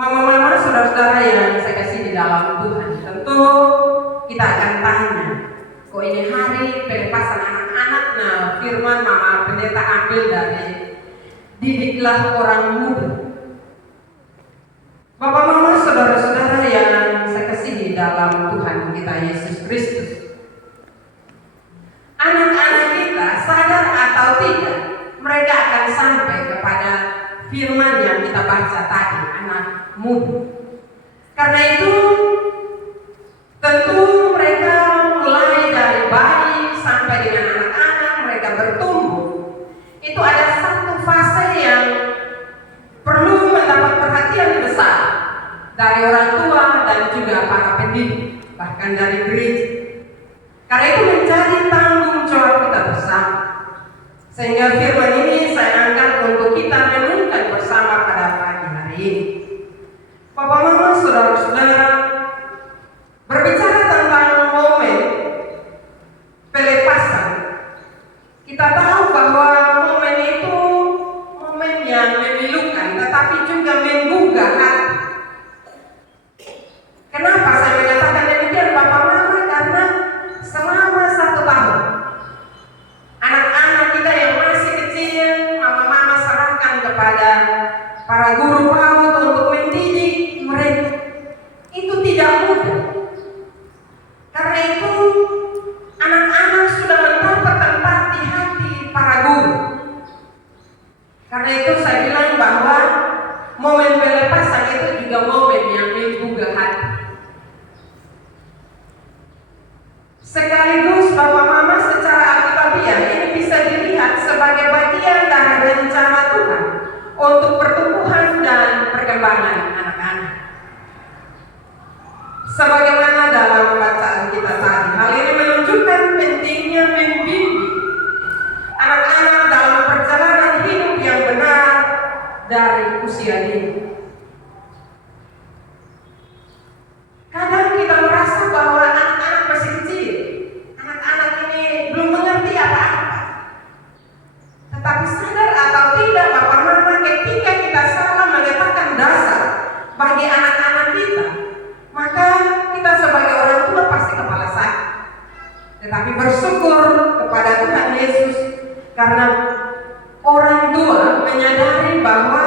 Mama-mama, saudara-saudara yang saya kasih di dalam Tuhan, tentu kita akan tanya, kok ini hari pelepasan anak-anak? Nah, firman Mama Pendeta ambil dari Didiklah Orang Muda. Bapak Mama, saudara-saudara yang saya kasih di dalam Tuhan kita Yesus Kristus, anak-anak kita sadar atau tidak, mereka akan sampai kepada firman yang kita baca tadi, anak muda. Karena itu tentu mereka mulai dari bayi sampai dengan anak-anak, mereka bertumbuh. Itu ada satu fase yang perlu mendapat perhatian besar dari orang tua dan juga para pendidik, bahkan dari gereja. Karena itu menjadi tanggung jawab kita bersama. Sehingga firman ini saya angkat untuk kita renungkan bersama pada pagi hari ini. Bapak Mama, saudara-saudara, berbicara tentang momen pelepasan, kita tahu bahwa momen itu momen yang memilukan, tetapi juga menggugah hati. Kenapa saya menyatakan demikian, Bapak Mama? Karena selama 1 tahun anak-anak kita yang masih kecil, mama-mama serahkan kepada para guru PAUD untuk mendidik mereka. Itu tidak mudah. Karena itu anak-anak sudah mendapat tempat di hati para guru. Karena itu saya bilang bahwa momen pelepasan itu juga momen yang menggugah hati. Sekaligus Bapak Mama, secara alkitabiah ini bisa dilihat sebagai bagian dari rencana Tuhan untuk pertumbuhan dan perkembangan anak-anak. Sebagaimana dalam bacaan kita tadi, hal ini menunjukkan pentingnya membimbing anak-anak dalam perjalanan hidup yang benar dari usia dini. Kadang kita merasa bahwa anak-anak masih kecil, anak-anak ini belum mengerti apa-apa. Tetapi sadar atau tidak, Bapak Mama, ketika kita salah meletakkan dasar bagi anak-anak kita, maka kita sebagai orang tua pasti kepala sakit. Tetapi bersyukur kepada Tuhan Yesus karena orang tua menyadari bahwa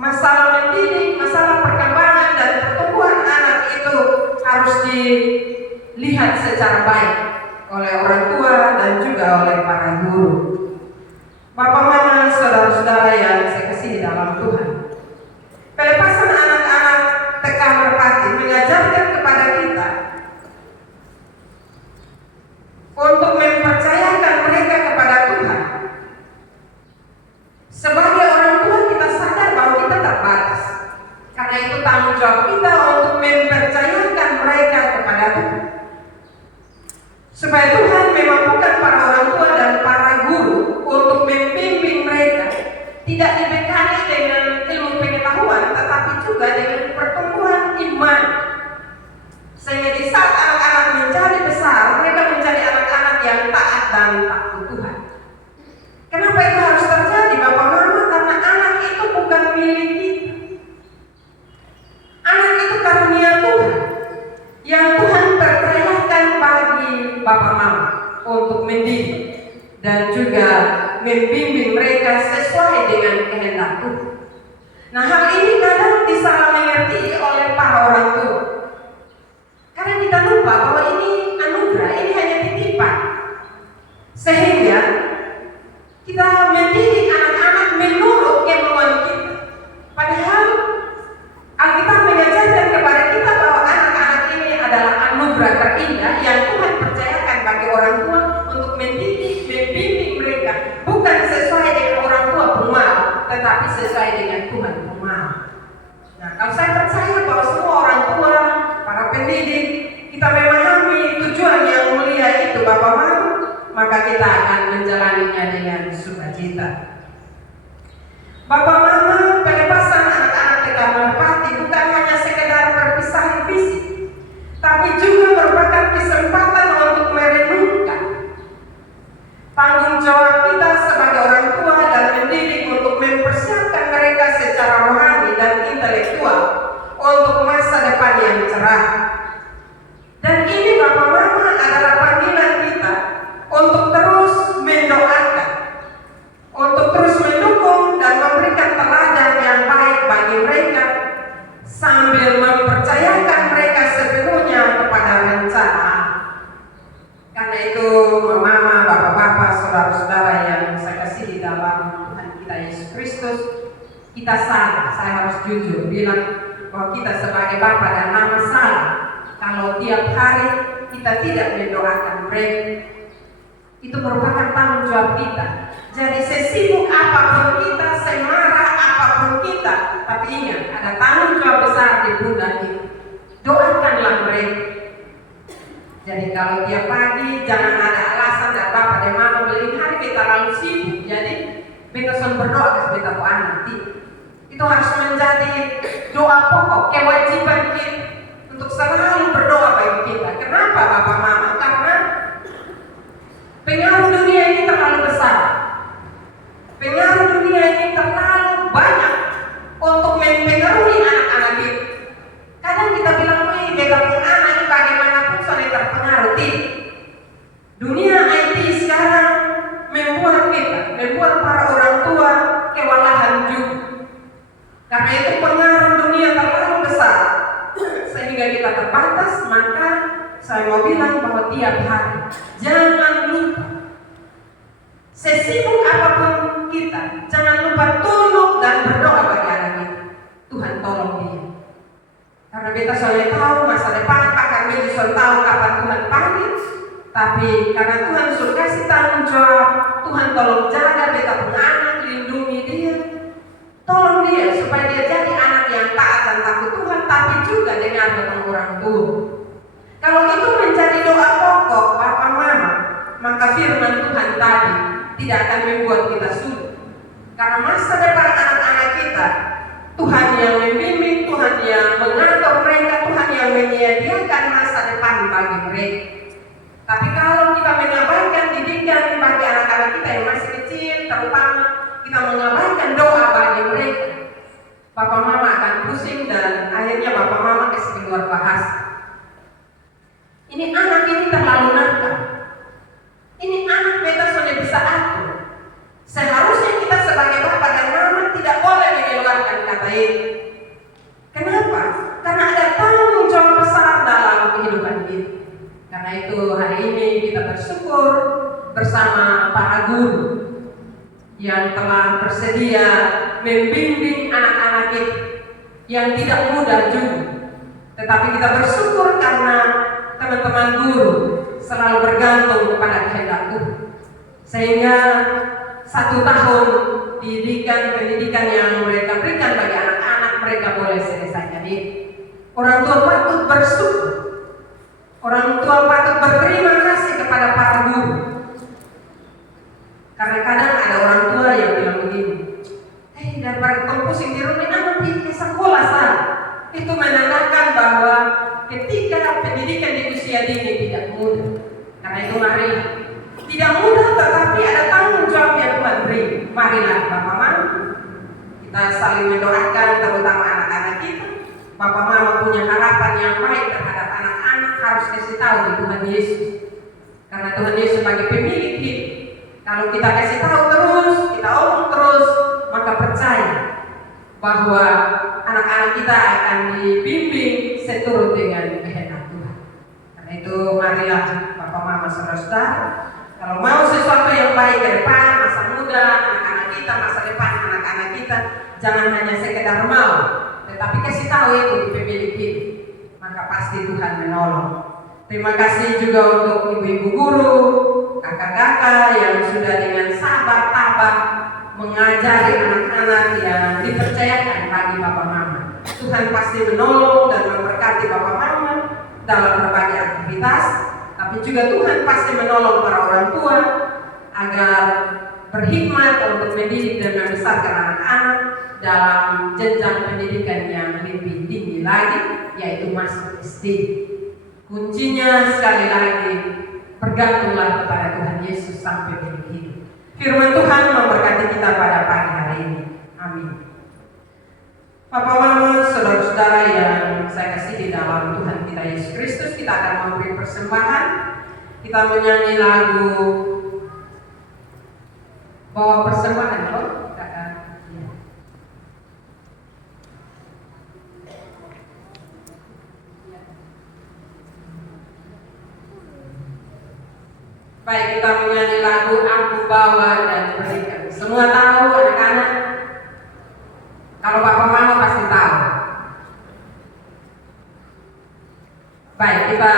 masalah mendidik, masalah perkembangan dan pertumbuhan anak itu harus dilihat secara baik oleh orang tua dan juga oleh para guru. Bapak Mama, saudara-saudara yang saya kasih di dalam Tuhan, pelepasan anak-anak TK Merpati mengajarkan kepada kita untuk mempercayakan mereka kepada Tuhan. Sebagai orang tua kita sadar bahwa kita terbatas. Karena itu tanggung jawab kita untuk mempercayakan mereka kepada Tuhan. Supaya Tuhan memampukan para orang tua dan para guru untuk membimbing mereka, tidak dibekali dengan ilmu pengetahuan, tetapi juga dengan pertumbuhan iman. Sehingga di saat anak-anak menjadi besar, mereka menjadi anak-anak yang taat dan takut Tuhan. Kenapa itu harus terjadi, Bapak Mama? Karena anak itu bukan milik kita. Anak itu karunia Tuhan yang Tuhan percayakan bagi Bapak Mama untuk mendidik dan juga membimbing mereka sesuai dengan kehendak Tuhan. Nah, hal ini kadang disalah mengerti oleh para orang tua. Karena kita lupa bahwa ini anugerah, ini hanya titipan. Sehingga kita mendidik anak-anak menurut kemauan kita. Padahal Alkitab mengajarkan kepada kita bahwa anak-anak ini adalah anugerah terindah yang Tuhan percayakan bagi orang tua untuk mendidik, membimbing mereka, bukan sesuai dengan orang tua pemaaf, tetapi sesuai dengan Tuhan pemaaf. Nah, kalau saya percaya bahwa semua orang tua, para pendidik, kita memahami tujuan yang mulia itu, Bapak Mama, maka kita akan menjadi saya harus jujur bilang bahwa kita sebagai bapak dan mama salah kalau tiap hari kita tidak mendoakan mereka. Itu merupakan tanggung jawab kita. Jadi sesibuk apapun kita, semarah apapun kita, tapi ingat ada tanggung jawab besar di pundak kita. Doakanlah mereka. Jadi kalau tiap pagi jangan ada alasan dan bapak dan mama bilang hari kita lalu sibuk. Jadi kita selalu berdoa ke kita bu anak. Itu harus menjadi doa pokok, kewajiban kita untuk selalu berdoa bagi kita. Kenapa bapak mama? Karena pengaruh dunia ini terlalu besar. Pengaruh dunia ini terlalu banyak untuk mempengaruhi anak-anak kita. Kadang kita bilang, beta pun anak ini bagaimanapun sudah terpengaruh. Dunia IT sekarang membuat para orang tua kewalahan juga. Karena itu pengaruh dunia terlalu besar sehingga kita terbatas. Maka saya mau bilang bahwa tiap hari jangan lupa, sesibuk apapun kita, jangan lupa tunduk dan berdoa bagi anak kita. Tuhan tolong dia. Karena kita soalnya tahu masa depan, pakar medis soal tahu kapan Tuhan panggil. Tapi karena Tuhan sudah kasih tanggung jawab, Tuhan tolong jaga beta punya anak, lindungi dia. Tolong dia supaya dia jadi anak yang taat dan takut Tuhan, tapi juga dengar dengan orang tua. Kalau itu menjadi doa pokok bapak mama, maka firman Tuhan tadi tidak akan membuat kita sulit. Karena masa depan anak-anak kita, Tuhan yang membimbing, Tuhan yang mengatur mereka, Tuhan yang menyediakan masa depan bagi mereka. Tapi kalau kita mengabaikan didikan bagi anak-anak kita yang masih kecil, terutama kita mengabaikan doa bagi mereka, bapak mama akan pusing dan akhirnya bapak mama keluar bahasa. Ini anak ini terlalu nakal. Ini anak beta sudah bisa atur. Seharusnya kita sebagai bapak dan mama tidak boleh mengeluarkan kata ini. Kenapa? Karena ada tanggung jawab besar dalam kehidupan kita. Karena itu hari ini kita bersyukur bersama para guru yang telah bersedia membimbing anak-anak kita yang tidak mudah juga. Tetapi kita bersyukur karena teman-teman guru selalu bergantung kepada kehendak Tuhan. Sehingga 1 tahun pendidikan yang mereka berikan bagi anak-anak mereka boleh selesai. Jadi orang tua patut bersyukur. Orang tua patut berterima kasih kepada para guru. Karena kadang ada orang tua yang bilang begini, daripada kamu pusing di rumah, anak pergi sekolah sana. Itu menandakan bahwa ketika pendidikan di usia dini tidak mudah. Karena itu marilah, tidak mudah tetapi ada tanggung jawab yang Tuhan beri. Marilah bapak mama, kita saling mendoakan terutama anak-anak kita. Bapak mama punya harapan yang baik terhadap anak-anak, harus kasih tahu di Tuhan Yesus. Karena Tuhan Yesus sebagai pemilik hidup. Kalau kita kasih tahu terus, kita omong terus, maka percaya bahwa anak-anak kita akan dibimbing seturut dengan kehendak Tuhan. Karena itu marilah bapak mama saudara-saudara, kalau mau sesuatu yang baik ke depan, masa muda anak-anak kita, masa depan anak-anak kita, jangan hanya sekedar mau, tetapi kasih tahu itu di pemilik hidup, maka pasti Tuhan menolong. Terima kasih juga untuk ibu-ibu guru, kakak-kakak yang sudah dengan sabar-sabar mengajari anak-anak yang dipercayakan bagi bapak mama. Tuhan pasti menolong dan memberkati bapak mama dalam berbagai aktivitas, tapi juga Tuhan pasti menolong para orang tua agar berhikmat untuk mendidik dan membesarkan anak-anak dalam jenjang pendidikan yang lebih tinggi lagi, yaitu masuk SD. Kuncinya sekali lagi, bergantunglah kepada Tuhan Yesus sampai hidup. Firman Tuhan memberkati kita pada pagi hari ini. Amin. Bapak mama, saudara-saudara yang saya kasih di dalam Tuhan kita Yesus Kristus, kita akan memberi persembahan. Kita menyanyi lagu bawa persembahan. Baik, kita menyanyi lagu Aku Bawa dan Berikan. Semua tahu anak-anak, kalau bapak mama kita